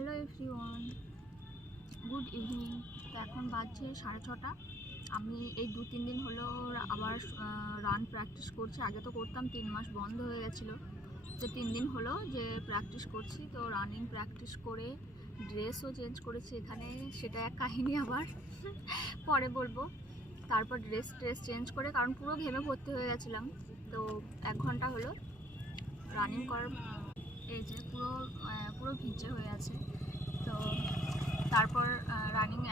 Hello everyone, good evening. তো এখন বাজছে 6:30। আমি এই 2-3 দিন হলো আবার রান প্র্যাকটিস করছি। আগে তো করতাম, 3 মাস বন্ধ হয়ে গেছিলো। তো 3 দিন হলো যে প্র্যাকটিস করছি। তো রানিং প্র্যাকটিস করে ড্রেসও চেঞ্জ করেছি এখানে, সেটা এক কাহিনী আবার পরে বলবো। তারপর ড্রেস চেঞ্জ করে, কারণ পুরো ঘেমে ভর্তি হয়ে গেছিলাম। তো 1 ঘন্টা হলো রানিং করার, এই যে পুরো ভিজে হয়ে আছে। তো তারপর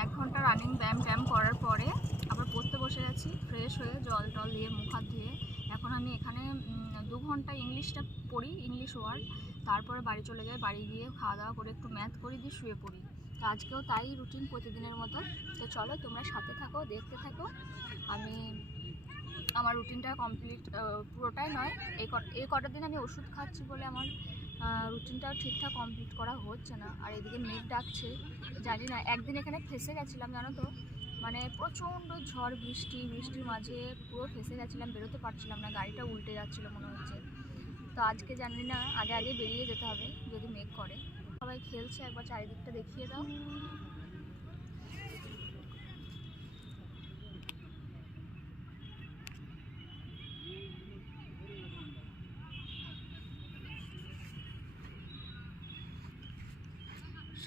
1 ঘন্টা রানিং ব্যায়াম করার পরে আবার পড়তে বসে গেছি, ফ্রেশ হয়ে জল টল দিয়ে মুখ হাত ধুয়ে। এখন আমি এখানে 2 ঘন্টা ইংলিশটা পড়ি, ইংলিশ ওয়ার্ড। তারপরে বাড়ি চলে যাই, বাড়ি গিয়ে খাওয়া দাওয়া করে একটু ম্যাথ করি, দিয়ে শুয়ে পড়ি। তো আজকেও তাই রুটিন প্রতিদিনের মতো। তো চলো তোমরা সাথে থাকো, দেখতে থাকো। আমি আমার রুটিনটা কমপ্লিট, পুরোটাই নয়, এই কটা দিন আমি ওষুধ খাচ্ছি বলে আমার রুটিনটাও ঠিকঠাক কমপ্লিট করা হচ্ছে না। আর এদিকে মেঘ ডাকছে, জানি না। একদিন এখানে ফেসে গেছিলাম, জানো তো, মানে প্রচণ্ড ঝড় বৃষ্টির মাঝে পুরো ফেসে গেছিলাম, বেরোতে পারছিলাম না, গাড়িটা উল্টে যাচ্ছিলো মনে হচ্ছে। তো আজকে জানি না, আগে বেরিয়ে যেতে হবে যদি মেঘ করে। সবাই খেলছে, একবার চারিদিকটা দেখিয়ে দাও।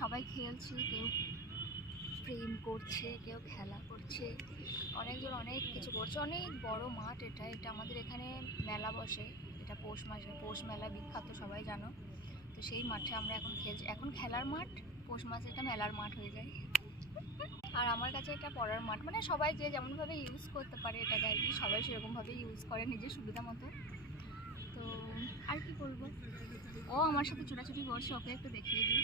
সবাই খেলছে, কেউ প্রেম করছে, কেউ খেলা করছে, অনেকজন অনেক কিছু করছে। অনেক বড় মাঠ এটা আমাদের এখানে মেলা বসে, এটা পৌষ মাসে, পৌষ মেলা বিখ্যাত, সবাই জানো। তো সেই মাঠে আমরা এখন খেলছি। এখন খেলার মাঠ, পৌষ মাসে এটা মেলার মাঠ হয়ে যায়। আর আমার কাছে এটা পড়ার মাঠ, মানে সবাই যে যেমনভাবে ইউজ করতে পারে এটাকে আর কি, সবাই সেরকমভাবে ইউজ করে নিজের সুবিধা মতো। তো আর কি বলবো, ও আমার সাথে ছোটাছুটি করছে, ওকে একটু দেখিয়ে দিই।